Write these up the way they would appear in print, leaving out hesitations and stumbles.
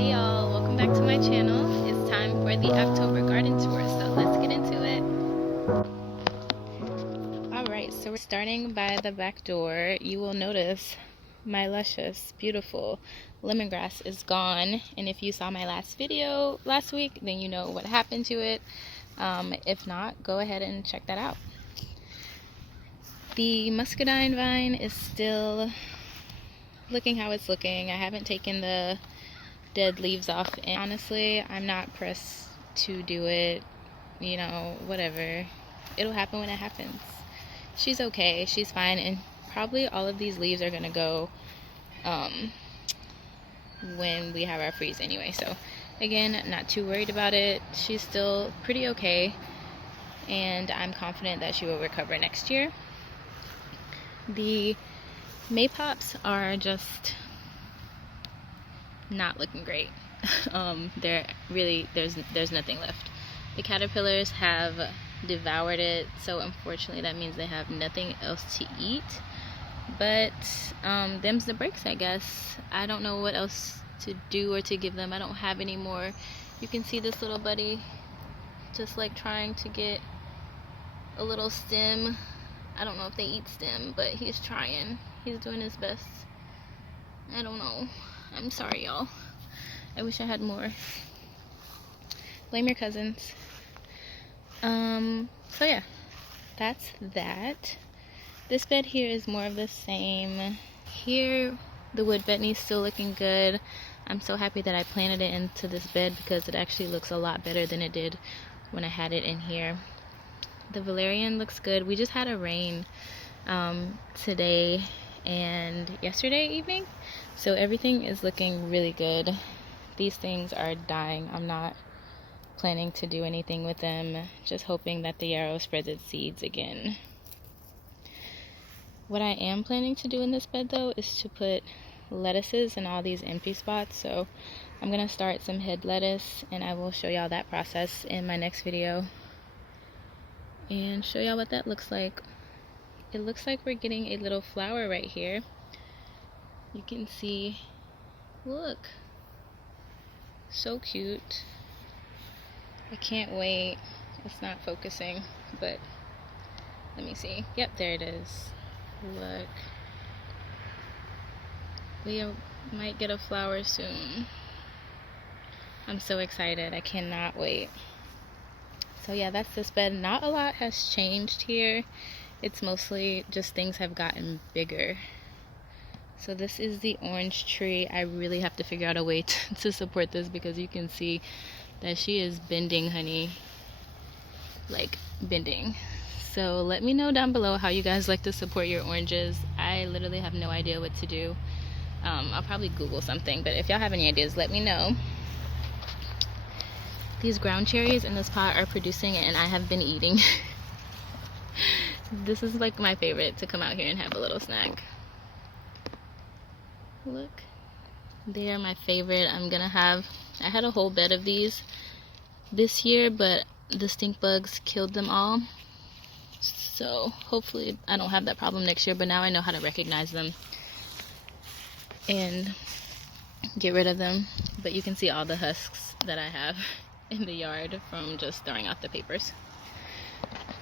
Hey y'all, welcome back to my channel. It's time for the October garden tour, so let's get into it. Alright, so we're starting by the back door. You will notice my luscious, beautiful lemongrass is gone, and if you saw my last video last week, then you know what happened to it. If not, go ahead and check that out. The muscadine vine is still looking how it's looking. I haven't taken the dead leaves off, and honestly, I'm not pressed to do it. You know, whatever. It'll happen when it happens. She's okay. She's fine, and probably all of these leaves are gonna go when we have our freeze anyway. So again, not too worried about it. She's still pretty okay, and I'm confident that she will recover next year. The maypops are just not looking great. They're really, there's nothing left. The caterpillars have devoured it, so unfortunately that means they have nothing else to eat. But them's the breaks, I guess. I don't know what else to do or to give them. I don't have any more. You can see this little buddy just like trying to get a little stem. I don't know if they eat stem, but he's trying. He's doing his best. I don't know. I'm sorry, y'all. I wish I had more. Blame your cousins. So yeah, that's that. This bed here is more of the same. Here, the wood betony's still looking good. I'm so happy that I planted it into this bed because it actually looks a lot better than it did when I had it in here. The valerian looks good. We just had a rain today and yesterday evening, so everything is looking really good. These things are dying. I'm not planning to do anything with them, just hoping that the yarrow spreads its seeds again. What I am planning to do in this bed though is to put lettuces in all these empty spots. So I'm gonna start some head lettuce, and I will show y'all that process in my next video and show y'all what that looks like. It looks like we're getting a little flower right here. You can see, look, so cute. I can't wait. It's not focusing, but let me see. Yep, there it is. Look, we might get a flower soon. I'm so excited. I cannot wait. So yeah, that's this bed. Not a lot has changed here. It's mostly just things have gotten bigger. So this is the orange tree. I really have to figure out a way to support this because you can see that she is bending, honey. Like bending. So let me know down below how you guys like to support your oranges. I literally have no idea what to do. I'll probably Google something, but if y'all have any ideas, let me know. These ground cherries in this pot are producing, and I have been eating. This is like my favorite, to come out here and have a little snack. Look, they are my favorite. I had a whole bed of these this year, but the stink bugs killed them all. So hopefully I don't have that problem next year, but now I know how to recognize them and get rid of them. But you can see all the husks that I have in the yard from just throwing out the papers.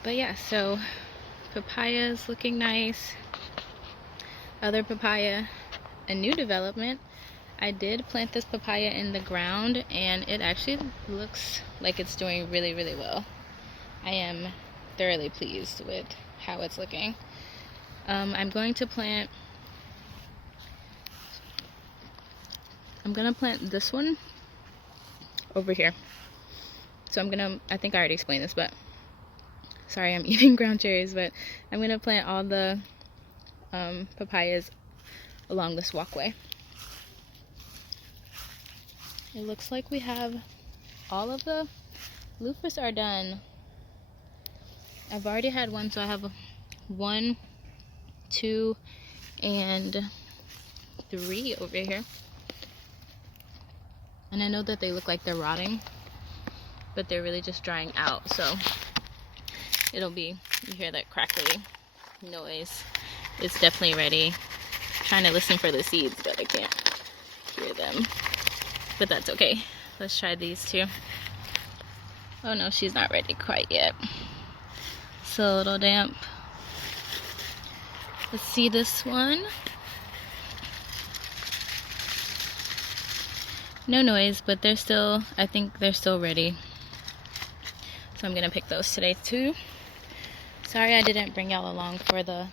But yeah, so papaya's looking nice. Other papaya, a new development. I did plant this papaya in the ground, and it actually looks like it's doing really, really well. I am thoroughly pleased with how it's looking. I'm going to plant this one over here. So I think I already explained this, but sorry, I'm eating ground cherries, but I'm gonna plant all the papayas along this walkway. It looks like we have all of the loofahs are done. I've already had one, so I have 1, 2, and 3 over here. And I know that they look like they're rotting, but they're really just drying out, so it'll be, you hear that crackly noise. It's definitely ready. I'm trying to listen for the seeds, but I can't hear them. but that's okay. Let's try these two. Oh no, she's not ready quite yet. It's a little damp. Let's see this one. No noise, but they're still, I think they're still ready. So I'm gonna pick those today too. Sorry I didn't bring y'all along for the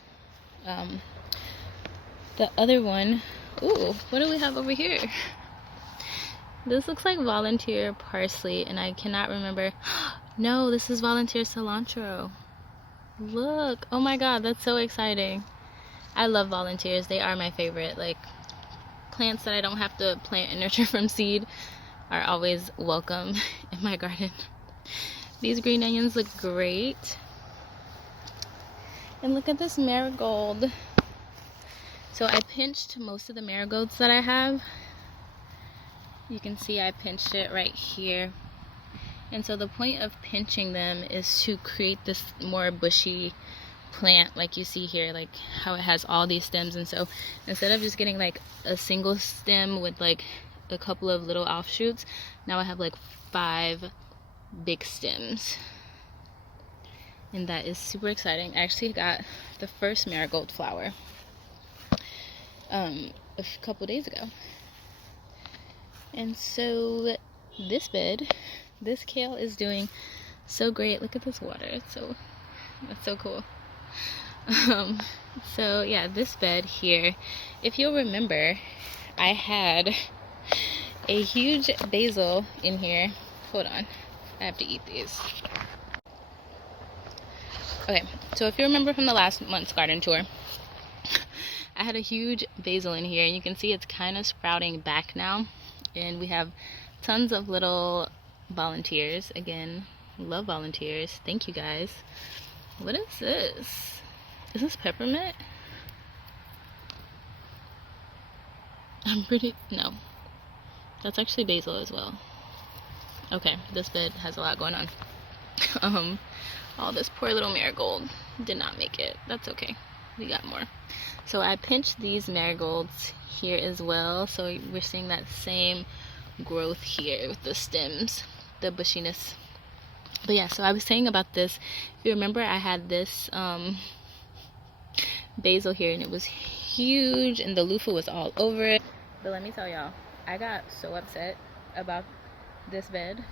other one. Ooh, what do we have over here? This looks like volunteer parsley, and I cannot remember. No, this is volunteer cilantro. Look, oh my god, that's so exciting. I love volunteers. They are my favorite. Like, plants that I don't have to plant and nurture from seed are always welcome in my garden. These green onions look great. And look at this marigold. So I pinched most of the marigolds that I have. You can see I pinched it right here. And so the point of pinching them is to create this more bushy plant, like you see here, like how it has all these stems. And so instead of just getting like a single stem with like a couple of little offshoots, now I have like 5 big stems. And that is super exciting. I actually got the first marigold flower a couple days ago. And so this bed, this kale is doing so great. Look at this water. That's so cool. So yeah, this bed here, if you'll remember, I had a huge basil in here. Hold on, I have to eat these. Okay, so if you remember from the last month's garden tour, I had a huge basil in here, and you can see it's kind of sprouting back now. And we have tons of little volunteers. Again, love volunteers. Thank you guys. What is this? Is this peppermint? No. That's actually basil as well. Okay, this bed has a lot going on. Oh, this poor little marigold did not make it. That's okay. We got more. So I pinched these marigolds here as well. So we're seeing that same growth here with the stems, the bushiness. But yeah, so I was saying about this. If you remember, I had this basil here, and it was huge, and the loofah was all over it. But let me tell y'all, I got so upset about this bed.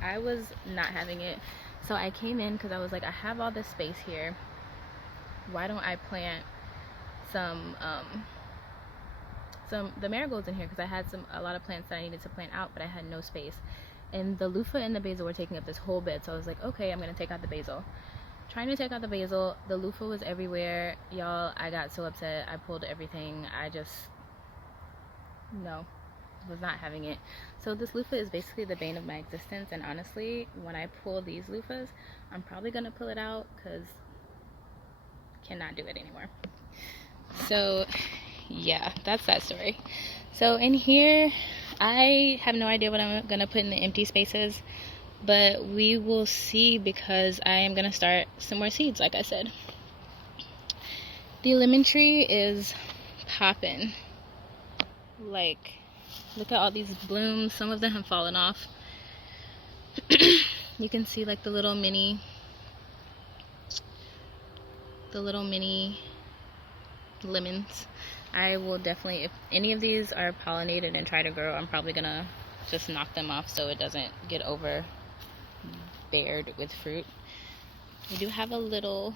I was not having it. So I came in because I was like, I have all this space here. Why don't I plant the marigolds in here? Because I had a lot of plants that I needed to plant out, but I had no space. And the loofah and the basil were taking up this whole bed. So I was like, okay, I'm gonna take out the basil. Trying to take out the basil, the loofah was everywhere. Y'all, I got so upset. I pulled everything. I just, no, was not having it. So this loofah is basically the bane of my existence. And honestly, when I pull these loofahs, I'm probably gonna pull it out because cannot do it anymore. So yeah, that's that story. So in here, I have no idea what I'm gonna put in the empty spaces, but we will see, because I am gonna start some more seeds, like I said. The lemon tree is popping. Like, look at all these blooms. Some of them have fallen off. You can see like the little mini lemons. I will definitely, if any of these are pollinated and try to grow, I'm probably gonna just knock them off so it doesn't get over bared with fruit. We do have a little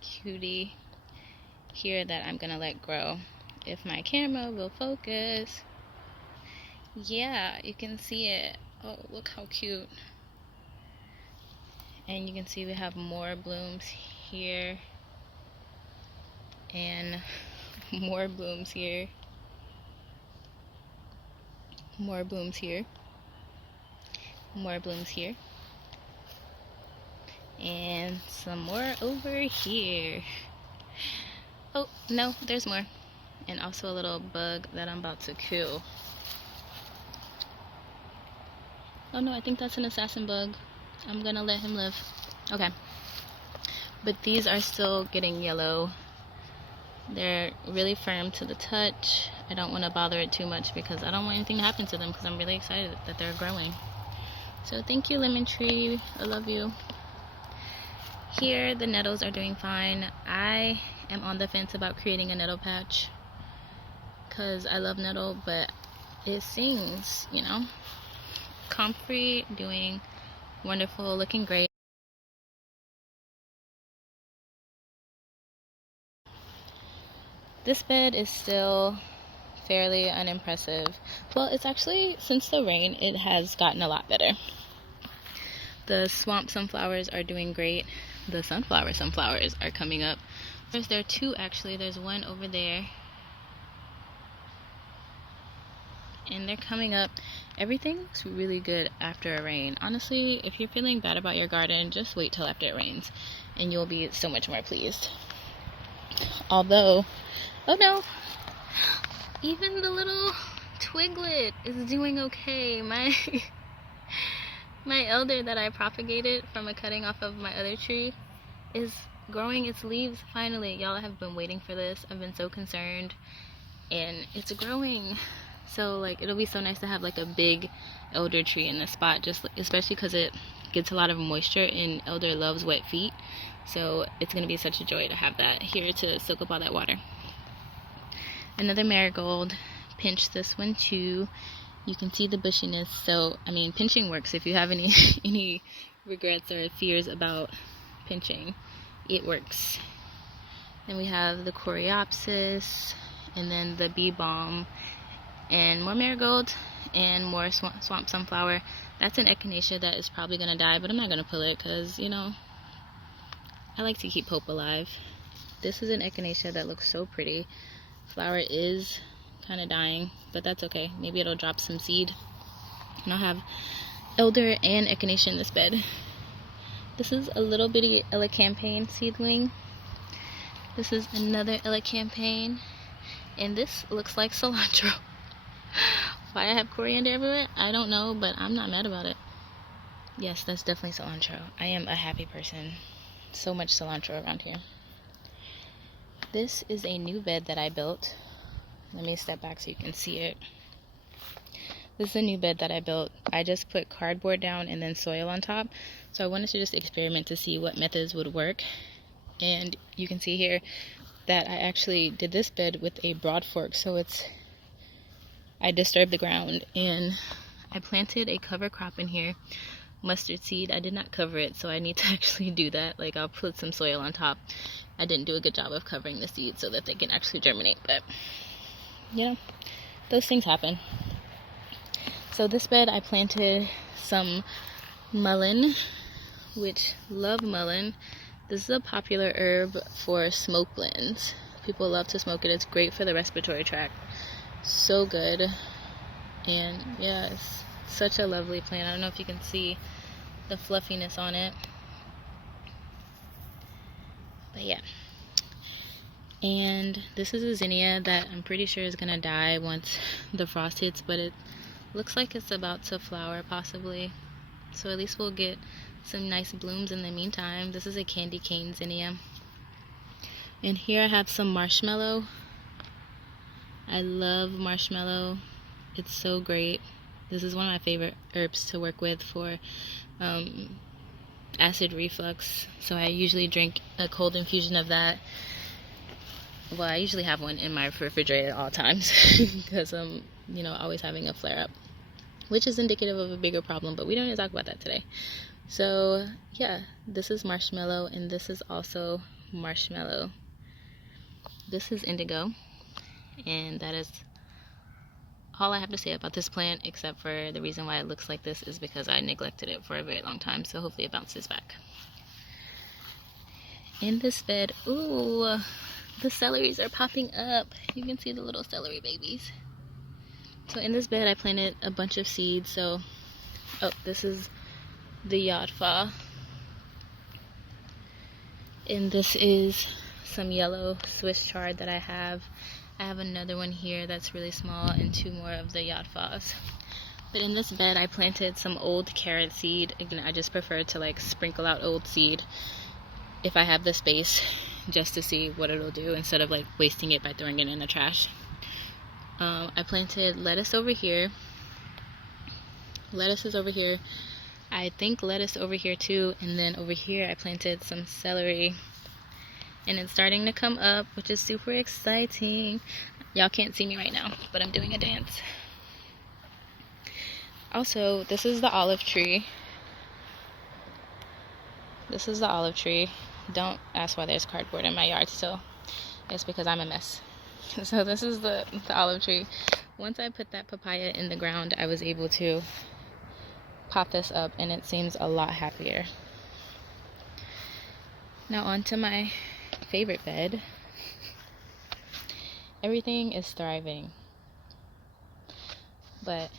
cutie here that I'm gonna let grow if my camera will focus. Yeah, you can see it. Oh, look how cute. And you can see we have more blooms here and more blooms here, more blooms here, more blooms here, and some more over here. Oh no, there's more. And also a little bug that I'm about to kill. Oh no, I think that's an assassin bug. I'm gonna let him live. Okay, but these are still getting yellow. They're really firm to the touch. I don't want to bother it too much because I don't want anything to happen to them because I'm really excited that they're growing. So thank you, lemon tree. I love you. Here, the nettles are doing fine. I am on the fence about creating a nettle patch because I love nettle, but it sings, you know. Comfrey doing wonderful, looking great. This bed is still fairly unimpressive. Well, it's actually, since the rain, it has gotten a lot better. The swamp sunflowers are doing great. The sunflowers are coming up. There are two actually. There's one over there. And they're coming up. Everything looks really good after a rain. Honestly, if you're feeling bad about your garden, just wait till after it rains and you'll be so much more pleased. Although, oh no, even the little twiglet is doing okay. My elder that I propagated from a cutting off of my other tree is growing its leaves finally. Y'all have been waiting for this. I've been so concerned, and it's growing. So like, it'll be so nice to have like a big elder tree in this spot, just especially because it gets a lot of moisture and elder loves wet feet. So it's gonna be such a joy to have that here to soak up all that water. Another marigold. Pinch this one too. You can see the bushiness. So I mean, pinching works. If you have any regrets or fears about pinching, it works. Then we have the coreopsis, and then the bee balm, and more marigold, and more swamp sunflower. That's an echinacea that is probably gonna die, but I'm not gonna pull it because, you know, I like to keep hope alive. This is an echinacea that looks so pretty. Flower is kind of dying, but that's okay. Maybe it'll drop some seed, and I'll have elder and echinacea in this bed. This is a little bitty elecampane seedling. This is another elecampane, and this looks like cilantro. Why I have coriander everywhere, I don't know, but I'm not mad about it. Yes, that's definitely cilantro. I am a happy person. So much cilantro around here. This is a new bed that I built. Let me step back so you can see it. This is a new bed that I built. I just put cardboard down and then soil on top. So I wanted to just experiment to see what methods would work. And you can see here that I actually did this bed with a broad fork. So I disturbed the ground, and I planted a cover crop in here. Mustard seed. I did not cover it, so I need to actually do that. Like, I'll put some soil on top. I didn't do a good job of covering the seeds so that they can actually germinate, but you know, those things happen. So this bed I planted some mullein, which love mullein. This is a popular herb for smoke blends. People love to smoke it. It's great for the respiratory tract. So good. And yeah, it's such a lovely plant. I don't know if you can see the fluffiness on it, but yeah. And this is a zinnia that I'm pretty sure is gonna die once the frost hits, but it looks like it's about to flower possibly, so at least we'll get some nice blooms in the meantime. This is a candy cane zinnia. And here I have some marshmallow. I love marshmallow. It's so great. This is one of my favorite herbs to work with for acid reflux. So I usually drink a cold infusion of that. Well, I usually have one in my refrigerator at all times because I'm, you know, always having a flare-up, which is indicative of a bigger problem, but we don't need to talk about that today. So yeah, this is marshmallow, and this is also marshmallow. This is indigo, and that is all I have to say about this plant, except for the reason why it looks like this is because I neglected it for a very long time, so hopefully it bounces back. In this bed, ooh, the celeries are popping up. You can see the little celery babies. So in this bed I planted a bunch of seeds. So, oh, this is the Yodfa. And this is some yellow Swiss chard that I have. I have another one here that's really small, and two more of the Yodfas. But in this bed I planted some old carrot seed. Again, I just prefer to like sprinkle out old seed if I have the space just to see what it'll do instead of like wasting it by throwing it in the trash. I planted lettuce over here. Lettuce is over here. I think lettuce over here too, and then over here I planted some celery, and it's starting to come up, which is super exciting. Y'all can't see me right now, but I'm doing a dance. Also, this is the olive tree. This is the olive tree. Don't ask why there's cardboard in my yard still. It's because I'm a mess. So this is the olive tree. Once I put that papaya in the ground, I was able to pop this up, and it seems a lot happier. Now on to my favorite bed. Everything is thriving, but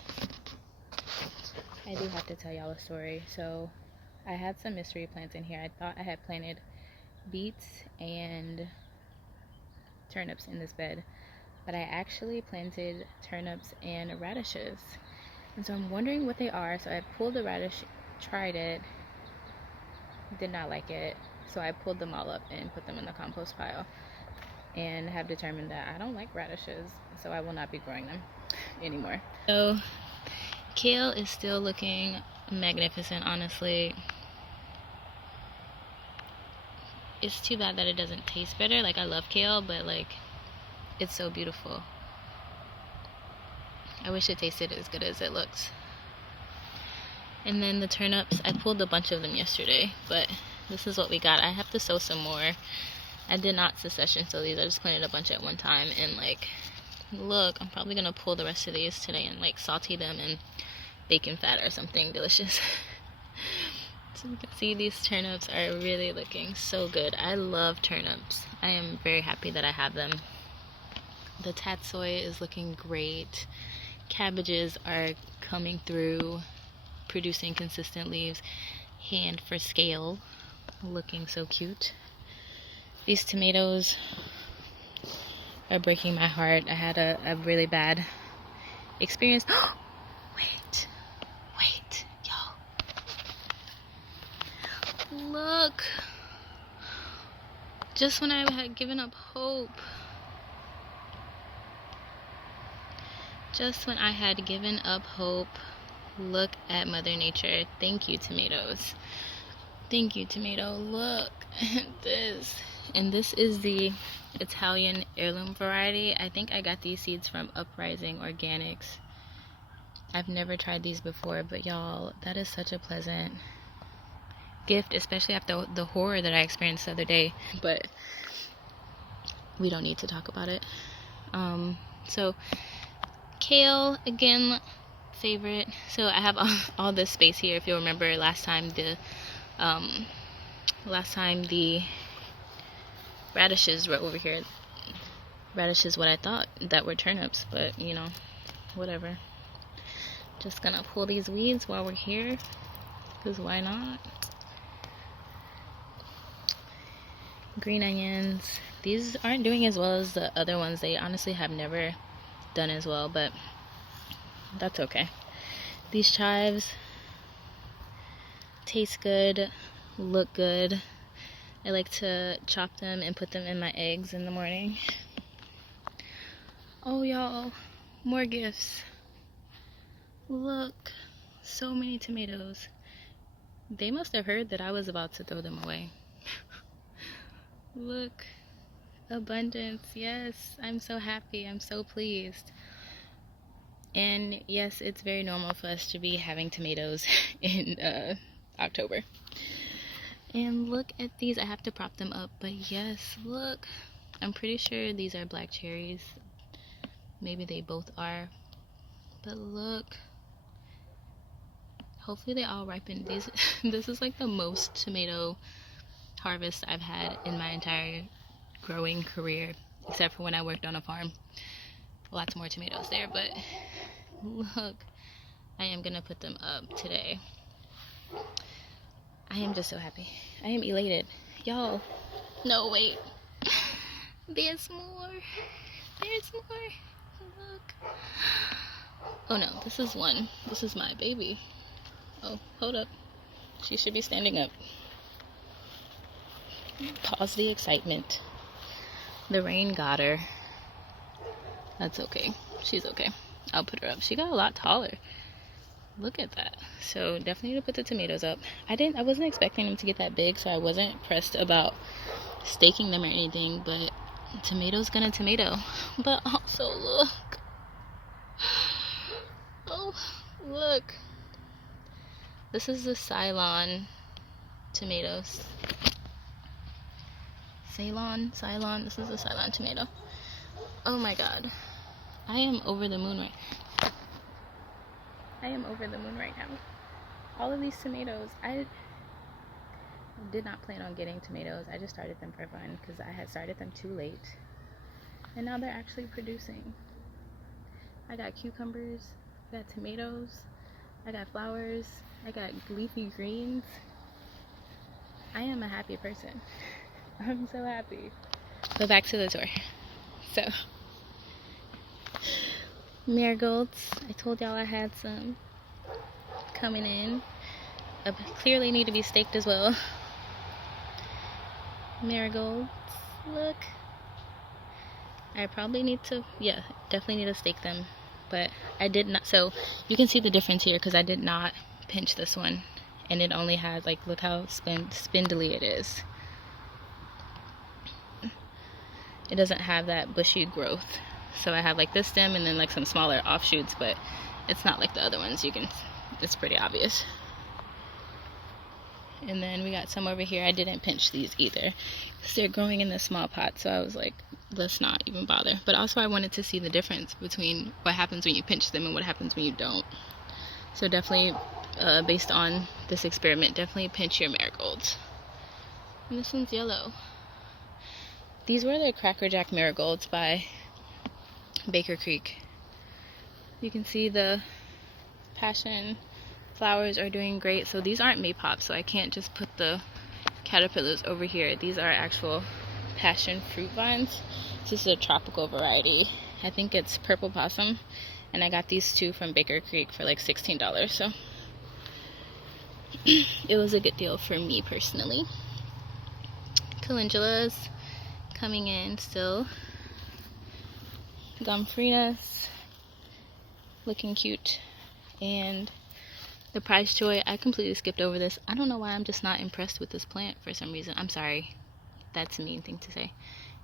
I do have to tell y'all a story. So I had some mystery plants in here. I thought I had planted beets and turnips in this bed, but I actually planted turnips and radishes. And so I'm wondering what they are. So I pulled the radish, tried it, did not like it. So I pulled them all up and put them in the compost pile, and have determined that I don't like radishes, so I will not be growing them anymore. So kale is still looking magnificent, honestly. It's too bad that it doesn't taste better. Like, I love kale, but like, it's so beautiful. I wish it tasted as good as it looks. And then the turnips, I pulled a bunch of them yesterday, but this is what we got. I have to sow some more. I did not succession sow these. I just planted a bunch at one time, and like, look, I'm probably gonna pull the rest of these today and like saute them in bacon fat or something delicious. So you can see these turnips are really looking so good. I love turnips. I am very happy that I have them. The tatsoi is looking great. Cabbages are coming through, producing consistent leaves. Hand for scale, looking so cute. These tomatoes are breaking my heart. I had a really bad experience. Wait, y'all. Look. Just when I had given up hope. Just when I had given up hope, look at Mother Nature. Thank you, tomatoes. Thank you, tomato. Look at this. And this is the Italian heirloom variety. I think I got these seeds from Uprising Organics. I've never tried these before, but y'all, that is such a pleasant gift, especially after the horror that I experienced the other day. But we don't need to talk about it. So kale, again, favorite. So I have all this space here. If you remember last time the radishes were over here. Radishes, what I thought that were turnips, but you know, whatever. Just gonna pull these weeds while we're here, because why not? Green onions. These aren't doing as well as the other ones. They honestly have never done as well, but that's okay. These chives taste good, look good. I like to chop them and put them in my eggs in the morning. Oh y'all, more gifts. Look, so many tomatoes. They must have heard that I was about to throw them away. Look, abundance. Yes, I'm so happy. I'm so pleased. And yes, it's very normal for us to be having tomatoes in October. And look at these. I have to prop them up, but yes, look. I'm pretty sure these are black cherries. Maybe they both are. But look. Hopefully they all ripen. This is like the most tomato harvest I've had in my entire growing career, except for when I worked on a farm. Lots more tomatoes there, but look. I am gonna put them up today. I am just so happy. I am elated. Y'all, no, wait. There's more. There's more. Look. Oh no, this is one. This is my baby. Oh, hold up. She should be standing up. Pause the excitement. The rain got her. That's okay. She's okay. I'll put her up. She got a lot taller. Look at that. So definitely need to put the tomatoes up. I wasn't expecting them to get that big, so I wasn't pressed about staking them or anything, but tomato's gonna tomato. But also look. Oh, look. This is the Ceylon tomatoes. Ceylon. This is the Ceylon tomato. Oh my god. I am over the moon right now. All of these tomatoes. I did not plan on getting tomatoes. I just started them for fun because I had started them too late. And now they're actually producing. I got cucumbers, I got tomatoes, I got flowers, I got leafy greens. I am a happy person. I'm so happy. Go back to the tour. So, marigolds. I told y'all I had some coming in. Clearly need to be staked as well. Marigolds. Look. I probably need to, yeah, definitely need to stake them. But I did not, so you can see the difference here because I did not pinch this one. And it only has, like, look how spindly it is. It doesn't have that bushy growth. So I have like this stem and then like some smaller offshoots, but it's not like the other ones. It's pretty obvious. And then we got some over here. I didn't pinch these either because they're growing in this small pot, so I was like, let's not even bother. But also I wanted to see the difference between what happens when you pinch them and what happens when you don't. So definitely, based on this experiment, definitely pinch your marigolds. And this one's yellow. These were the Cracker Jack marigolds by Baker Creek. You can see the passion flowers are doing great. So these aren't maypops, so I can't just put the caterpillars over here. These are actual passion fruit vines. This is a tropical variety. I think it's purple possum, and I got these two from Baker Creek for like $16. So it was a good deal for me personally. Calendulas coming in still. Gomphrenias looking cute. And the Prize Joy, I completely skipped over this. I don't know why I'm just not impressed with this plant for some reason. I'm sorry. That's a mean thing to say.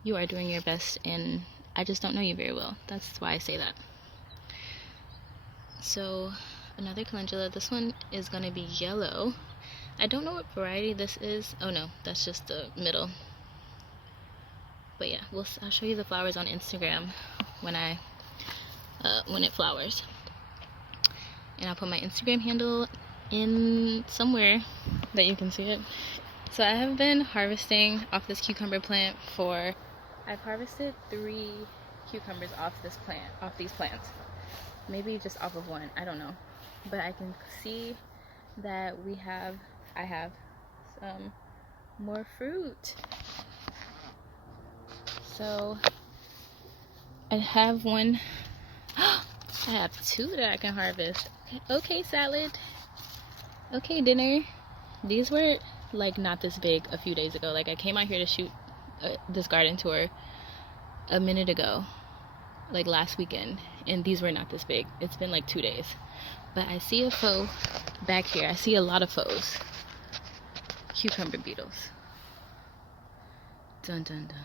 You are doing your best and I just don't know you very well. That's why I say that. So another calendula. This one is going to be yellow. I don't know what variety this is. Oh no, that's just the middle. But yeah, I'll show you the flowers on Instagram when it flowers. And I'll put my Instagram handle in somewhere that you can see it. So I have been harvesting off this cucumber plant I've harvested 3 cucumbers off these plants. Maybe just off of one, I don't know. But I can see that I have some more fruit. So I have one. I have 2 that I can harvest. Okay, salad. Okay, dinner. These were like not this big a few days ago. Like I came out here to shoot this garden tour a minute ago, like last weekend, and these were not this big. It's been like 2 days. But I see a faux back here. I see a lot of faux. Cucumber beetles. Dun dun dun.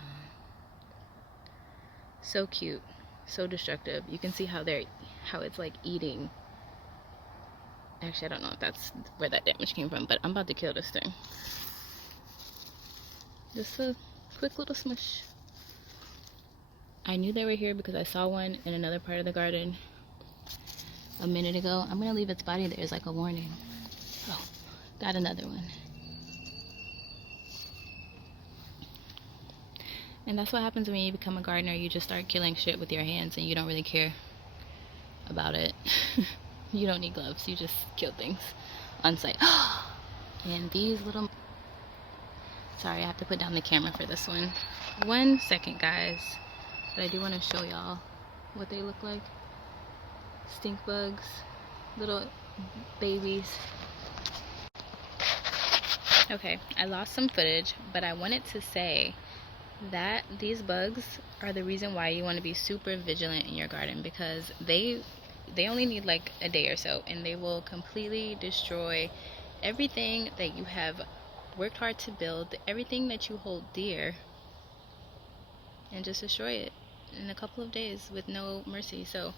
So cute, so destructive. You can see how it's like eating. Actually, I don't know if that's where that damage came from, but I'm about to kill this thing. Just a quick little smush. I knew they were here because I saw one in another part of the garden a minute ago. I'm gonna leave its body there as like a warning. Oh, got another one. And that's what happens when you become a gardener. You just start killing shit with your hands and you don't really care about it. You don't need gloves. You just kill things on site. And these little... Sorry, I have to put down the camera for this one. 1 second, guys. But I do want to show y'all what they look like. Stink bugs. Little babies. Okay, I lost some footage, but I wanted to say that these bugs are the reason why you want to be super vigilant in your garden, because they only need like a day or so and they will completely destroy everything that you have worked hard to build, everything that you hold dear, and just destroy it in a couple of days with no mercy. So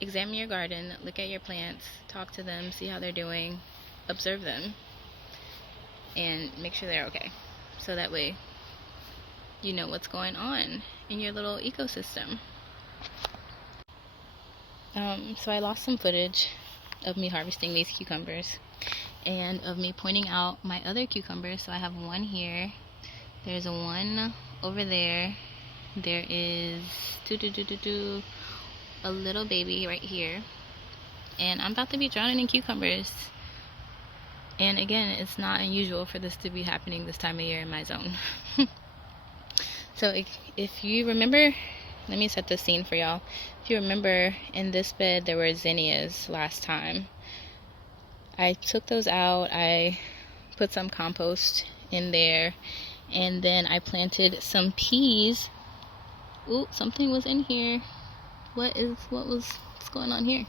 examine your garden, look at your plants, talk to them, see how they're doing, observe them, and make sure they're okay. So that way you know what's going on in your little ecosystem. So I lost some footage of me harvesting these cucumbers and of me pointing out my other cucumbers. So I have one here, there's one over there, there is a little baby right here, and I'm about to be drowning in cucumbers. And again, it's not unusual for this to be happening this time of year in my zone. So if you remember, let me set the scene for y'all. If you remember, in this bed there were zinnias last time. I took those out, I put some compost in there, and then I planted some peas. Ooh, something was in here. What's going on here?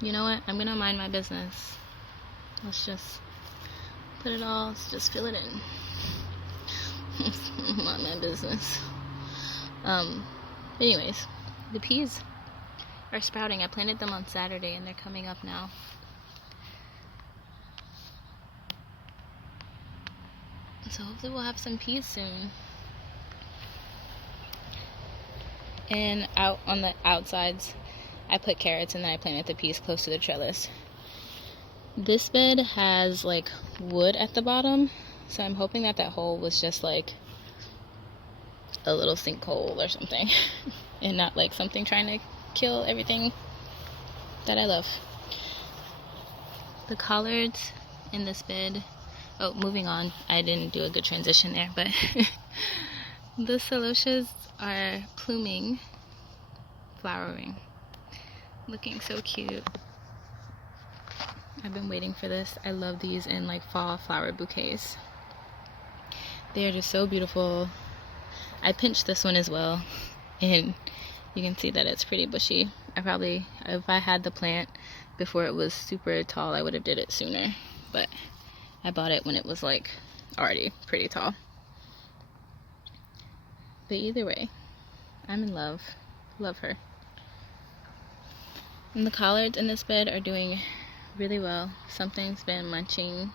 You know what? I'm gonna mind my business. Let's just let's just fill it in. Mind my business. Anyways, the peas are sprouting. I planted them on Saturday and they're coming up now. So hopefully we'll have some peas soon. And out on the outsides, I put carrots, and then I planted the peas close to the trellis. This bed has like wood at the bottom, so I'm hoping that hole was just like a little sinkhole or something and not like something trying to kill everything that I love. The collards in this bed, oh, moving on, I didn't do a good transition there, but the celotias are pluming, flowering, looking so cute. I've been waiting for this. I love these in like fall flower bouquets. They are just so beautiful. I pinched this one as well, and you can see that it's pretty bushy. I probably, if I had the plant before it was super tall, I would have did it sooner, but I bought it when it was like already pretty tall. But either way, I'm in love. Love her. And the collards in this bed are doing really well. Something's been munching,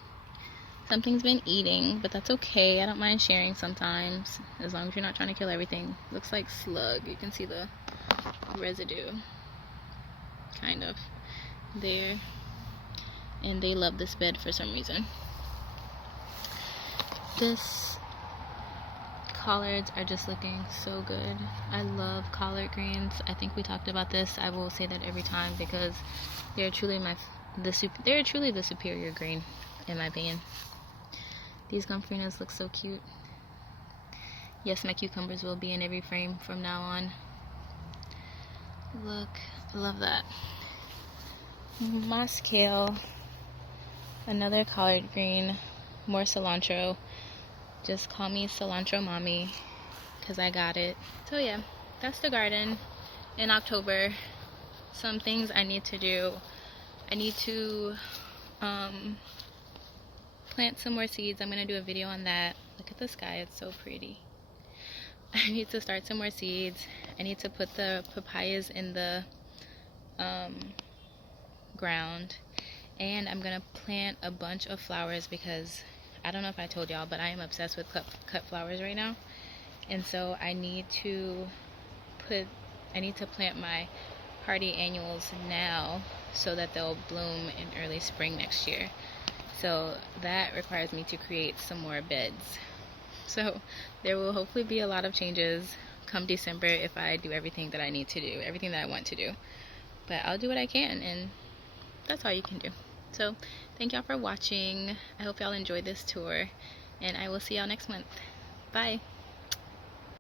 something's been eating, but that's okay. I don't mind sharing sometimes, as long as you're not trying to kill everything. Looks like slug. You can see the residue kind of there, and they love this bed for some reason. This collards are just looking so good. I love collard greens. I think we talked about this. I will say that every time because they're truly the superior green in my opinion. These gomphrenias look so cute. Yes, my cucumbers will be in every frame from now on. Look, I love that. Moss kale, another collard green, more cilantro. Just call me cilantro mommy because I got it. So yeah, that's the garden in October. Some things I need to do. I need to plant some more seeds. I'm gonna do a video on that. Look at the sky, it's so pretty. I need to start some more seeds. I need to put the papayas in the ground, and I'm gonna plant a bunch of flowers because I don't know if I told y'all, but I am obsessed with cut flowers right now. And so I need to plant my hardy annuals now so that they'll bloom in early spring next year. So that requires me to create some more beds. So there will hopefully be a lot of changes come December if I do everything that I need to do, everything that I want to do. But I'll do what I can, and that's all you can do. So thank y'all for watching. I hope y'all enjoyed this tour, and I will see y'all next month. Bye.